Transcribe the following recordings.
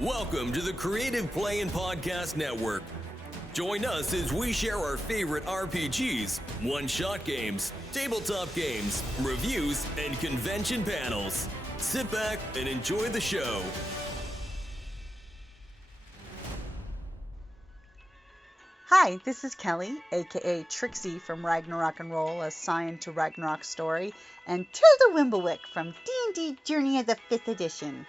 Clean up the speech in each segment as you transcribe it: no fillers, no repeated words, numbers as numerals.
Welcome to the Creative Play and Podcast Network. Join us as we share our favorite RPGs, one-shot games, tabletop games, reviews, and convention panels. Sit back and enjoy the show. Hi, this is Kelly, aka Trixie from Ragnarok and Roll, assigned to Ragnarok Story, and Tilda Wimblewick from D&D Journey of the 5th Edition.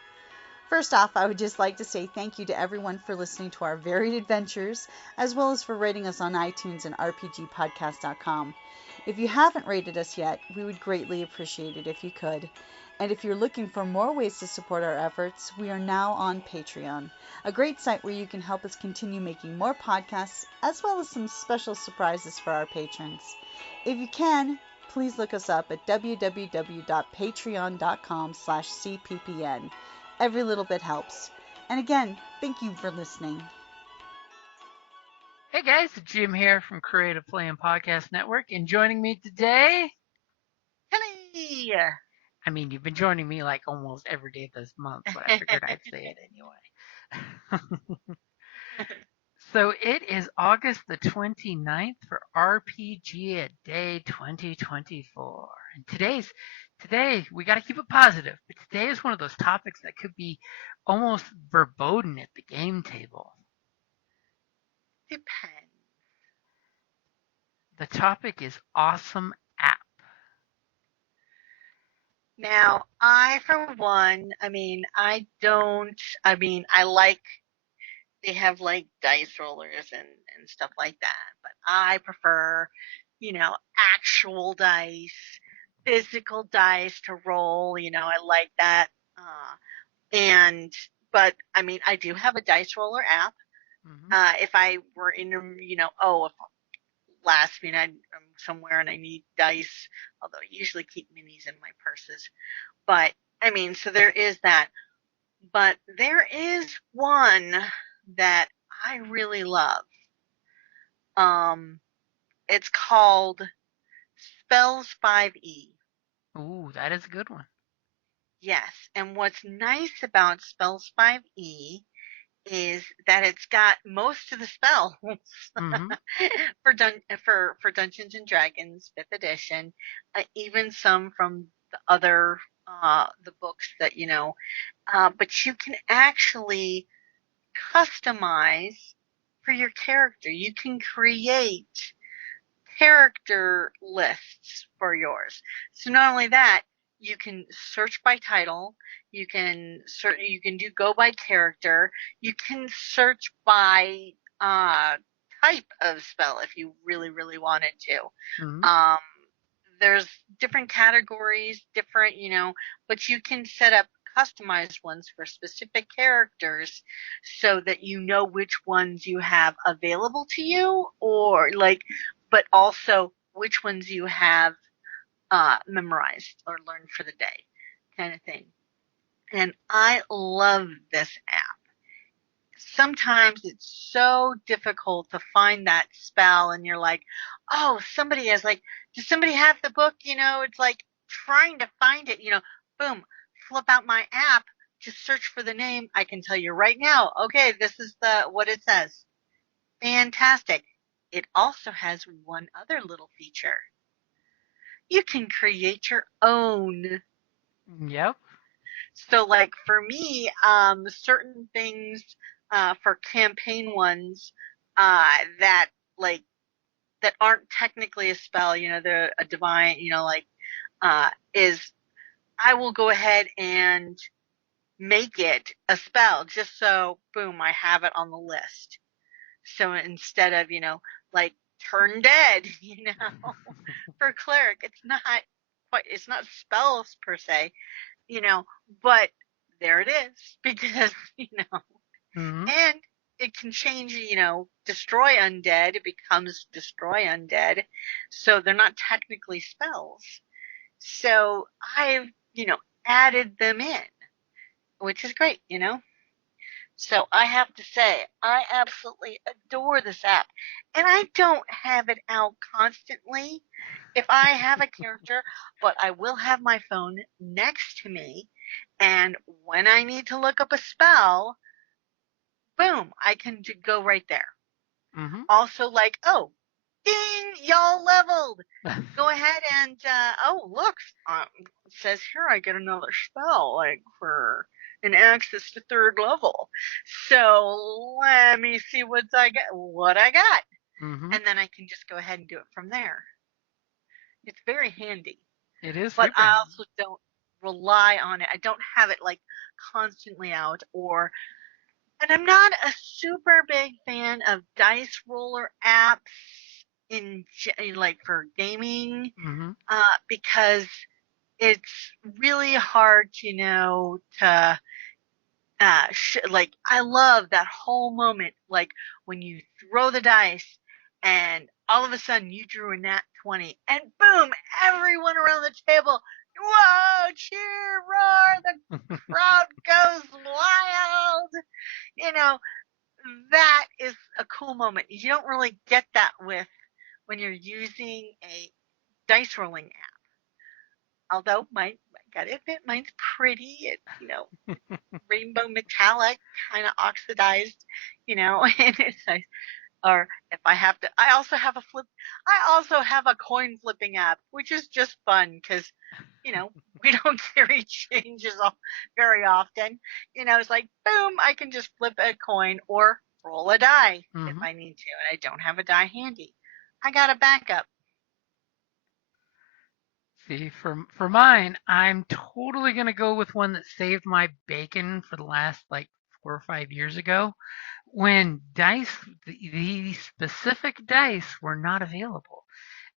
First off, I would just like to say thank you to everyone for listening to our varied adventures, as well as for rating us on iTunes and RPGpodcast.com. If you haven't rated us yet, we would greatly appreciate it if you could. And if you're looking for more ways to support our efforts, we are now on Patreon, a great site where you can help us continue making more podcasts, as well as some special surprises for our patrons. If you can, please look us up at www.patreon.com/cppn. Every little bit helps. And again, thank you for listening. Hey guys, Jim here from Creative Play and Podcast Network, and joining me today, Kelly. I mean, you've been joining me like almost every day this month, but I figured I'd say it anyway. So it is August the 29th for RPGaDAY 2024. And today we got to keep it positive, but today is one of those topics that could be almost verboten at the game table. Depends. The topic is awesome app. Now, I, for one, I like, they have like dice rollers and stuff like that, but I prefer, actual dice, physical dice to roll, I like that. But I do have a dice roller app. Mm-hmm. If I were in, if last minute I'm somewhere and I need dice, although I usually keep minis in my purses. But so there is that. But there is one that I really love. It's called Spells 5e. Ooh, that is a good one. Yes, and what's nice about Spells 5e is that it's got most of the spells Mm-hmm. for Dungeons and Dragons 5th edition, even some from the other the books that but you can actually customize for your character. You can create character lists for yours. So not only that, you can search by title, you can go by character, you can search by type of spell if you really, really wanted to. Mm-hmm. There's different categories, but you can set up customized ones for specific characters so that you know which ones you have available to you, but also which ones you have memorized or learned for the day, kind of thing. And I love this app. Sometimes it's so difficult to find that spell, and you're like, oh, somebody has does somebody have the book? It's like trying to find it, boom, flip out my app to search for the name. I can tell you right now, okay, this is what it says. Fantastic. It also has one other little feature. You can create your own. Yep. So for me, certain things for campaign ones that that aren't technically a spell, they're a divine, is I will go ahead and make it a spell just so boom, I have it on the list. So instead of, turn dead, for cleric, it's not spells per se, but there it is because, Mm-hmm. and it can change, destroy undead. It becomes destroy undead. So they're not technically spells. So I've, added them in, which is great, So I have to say, I absolutely adore this app. And I don't have it out constantly if I have a character, but I will have my phone next to me. And when I need to look up a spell, boom, I can go right there. Mm-hmm. Also, like, oh, ding, y'all leveled. Go ahead and, oh, look, it says here I get another spell, like, for an access to 3rd level. So let me see what I got. Mm-hmm. And then I can just go ahead and do it from there. It's very handy. It is But super I handy. also don't rely on it. I don't have it, like, constantly out, and I'm not a super big fan of dice roller apps like for gaming, Mm-hmm. because it's really hard, to like, I love that whole moment, like when you throw the dice and all of a sudden you drew a nat 20 and boom, everyone around the table, whoa, cheer, roar, the crowd goes wild. You know, that is a cool moment. You don't really get that when you're using a dice rolling app. Although I gotta admit, mine's pretty. It's rainbow metallic, kind of oxidized, and it's nice. Or if I have to, I also have a coin flipping app, which is just fun because, we don't carry changes very often. It's like, boom, I can just flip a coin or roll a die if Mm-hmm. I need to, and I don't have a die handy. I got a backup. See, for mine, I'm totally gonna go with one that saved my bacon for the last like 4 or 5 years ago, when the specific dice were not available,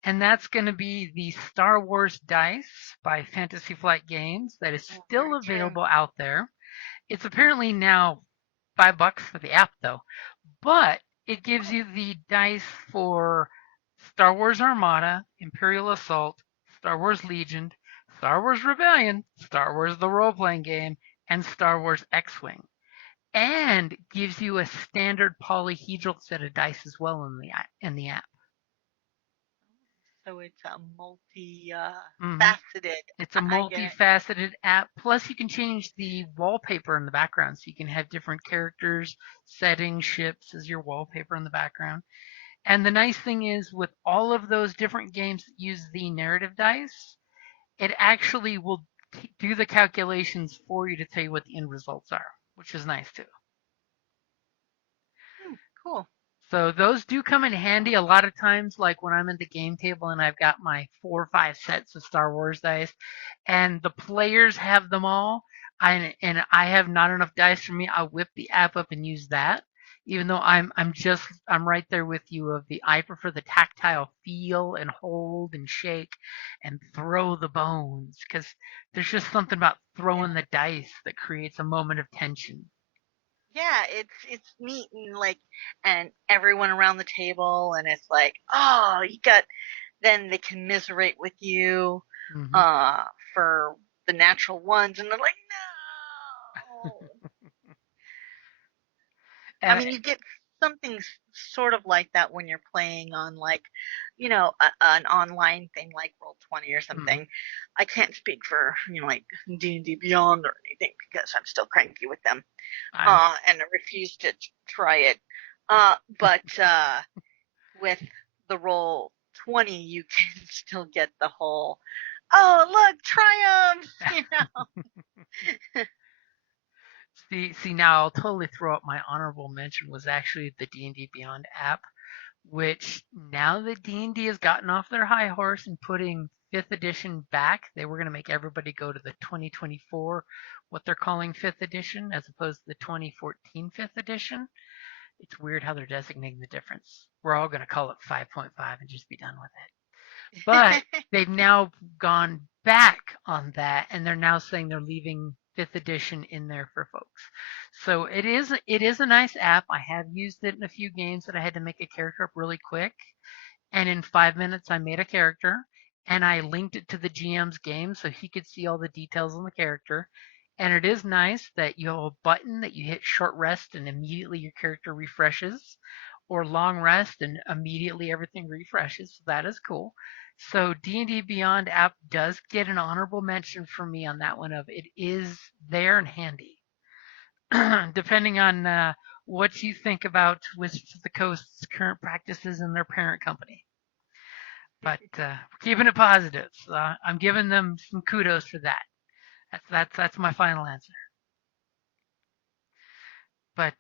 and that's gonna be the Star Wars dice by Fantasy Flight Games that is Oh, still very true. available out there. It's apparently now $5 for the app though, but it gives you the dice for Star Wars Armada, Imperial Assault, Star Wars Legion, Star Wars Rebellion, Star Wars the role playing game, and Star Wars X Wing. And gives you a standard polyhedral set of dice as well in the app. So it's a multi Mm-hmm. faceted. It's a I get it. multifaceted app. Plus, you can change the wallpaper in the background, so you can have different characters, settings, ships as your wallpaper in the background. And the nice thing is, with all of those different games that use the narrative dice, it actually will do the calculations for you to tell you what the end results are, which is nice too. Cool. So those do come in handy a lot of times, like when I'm at the game table and I've got my 4 or 5 sets of Star Wars dice, and the players have them all, and I have not enough dice for me. I'll whip the app up and use that. Even though I'm right there with you of the I prefer the tactile feel and hold and shake and throw the bones, because there's just something about throwing the dice that creates a moment of tension. Yeah, it's neat, and everyone around the table, and it's like, oh, then they commiserate with you, Hmm. uh, for the natural ones, and they're like, no. I And mean, you get something sort of like that when you're playing on, like, an online thing like Roll20 or mhm, something. I can't speak for, like D&D Beyond or anything because I'm still cranky with them. I'm And I refuse to try it. But with the Roll20, you can still get the whole, oh, look, triumph, see now I'll totally throw up my honorable mention was actually the D&D Beyond app, which now that D&D has gotten off their high horse and putting 5th edition back, they were going to make everybody go to the 2024, what they're calling 5th edition, as opposed to the 2014 5th edition. It's weird how they're designating the difference. We're all going to call it 5.5 and just be done with it. But they've now gone back on that, and they're now saying they're leaving 5th edition in there for folks. So it is a nice app. I have used it in a few games that I had to make a character up really quick, and in 5 minutes I made a character, and I linked it to the GM's game so he could see all the details on the character. And it is nice that you have a button that you hit short rest and immediately your character refreshes, or long rest and immediately everything refreshes. So that is cool. So D&D Beyond app does get an honorable mention from me on that one. Of it is there and handy. Depending on what you think about Wizards of the Coast's current practices and their parent company. But we're keeping it positive. So I'm giving them some kudos for that. That's my final answer. But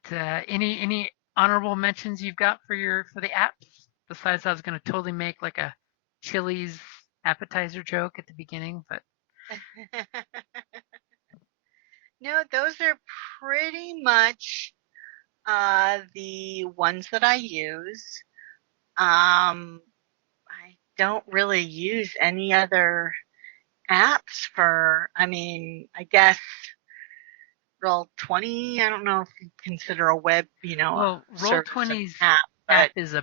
any honorable mentions you've got for the apps? Besides, I was going to totally make like a Chili's appetizer joke at the beginning, but No, those are pretty much the ones that I use. I don't really use any other apps I guess Roll20. I don't know if you consider a web, well, service an Roll20's app, app but is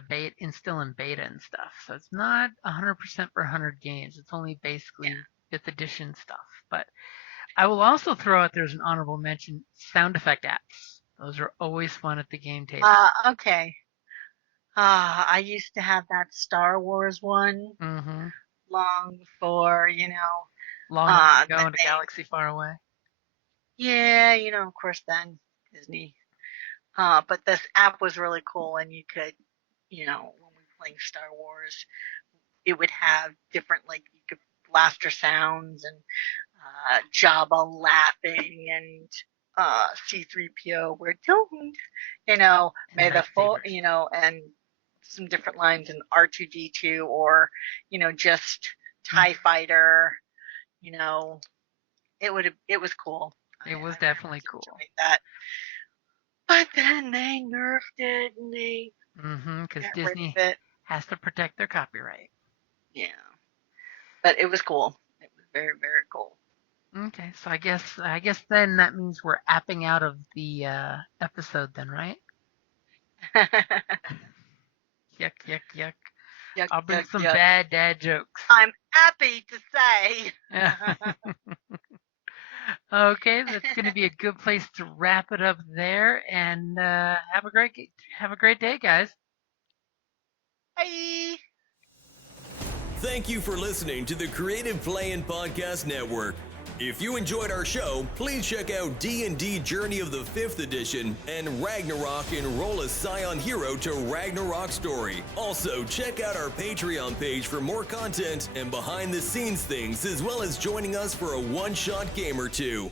still in beta and stuff, so it's not 100% for 100 games. It's only basically 5th edition stuff. But I will also throw out there's an honorable mention: sound effect apps. Those are always fun at the game table. okay. I used to have that Star Wars one Mm-hmm. long before, Long ago then in a galaxy far away. yeah, of course then Disney. But this app was really cool, and you could, when we were playing Star Wars, it would have different, like, you could blaster sounds and Jabba laughing and C-3PO, we're doomed, may the full, and some different lines in R2-D2 or, just TIE Fighter, it was cool. It was definitely cool. That. But then they nerfed it and they because Disney has to protect their copyright. Yeah. But it was cool. It was very, very cool. Okay, so I guess then that means we're apping out of the episode then, right? Yuck, yuck, yuck. Yuck, I'll bring yuck, some yuck. bad dad jokes. I'm happy to say. Okay, that's going to be a good place to wrap it up there, and have a great day, guys. Bye. Thank you for listening to the Creative Play-In Podcast Network. If you enjoyed our show, please check out D&D Journey of the 5th Edition and Ragnarok Enroll a Scion Hero to Ragnarok Story. Also, check out our Patreon page for more content and behind-the-scenes things, as well as joining us for a one-shot game or two.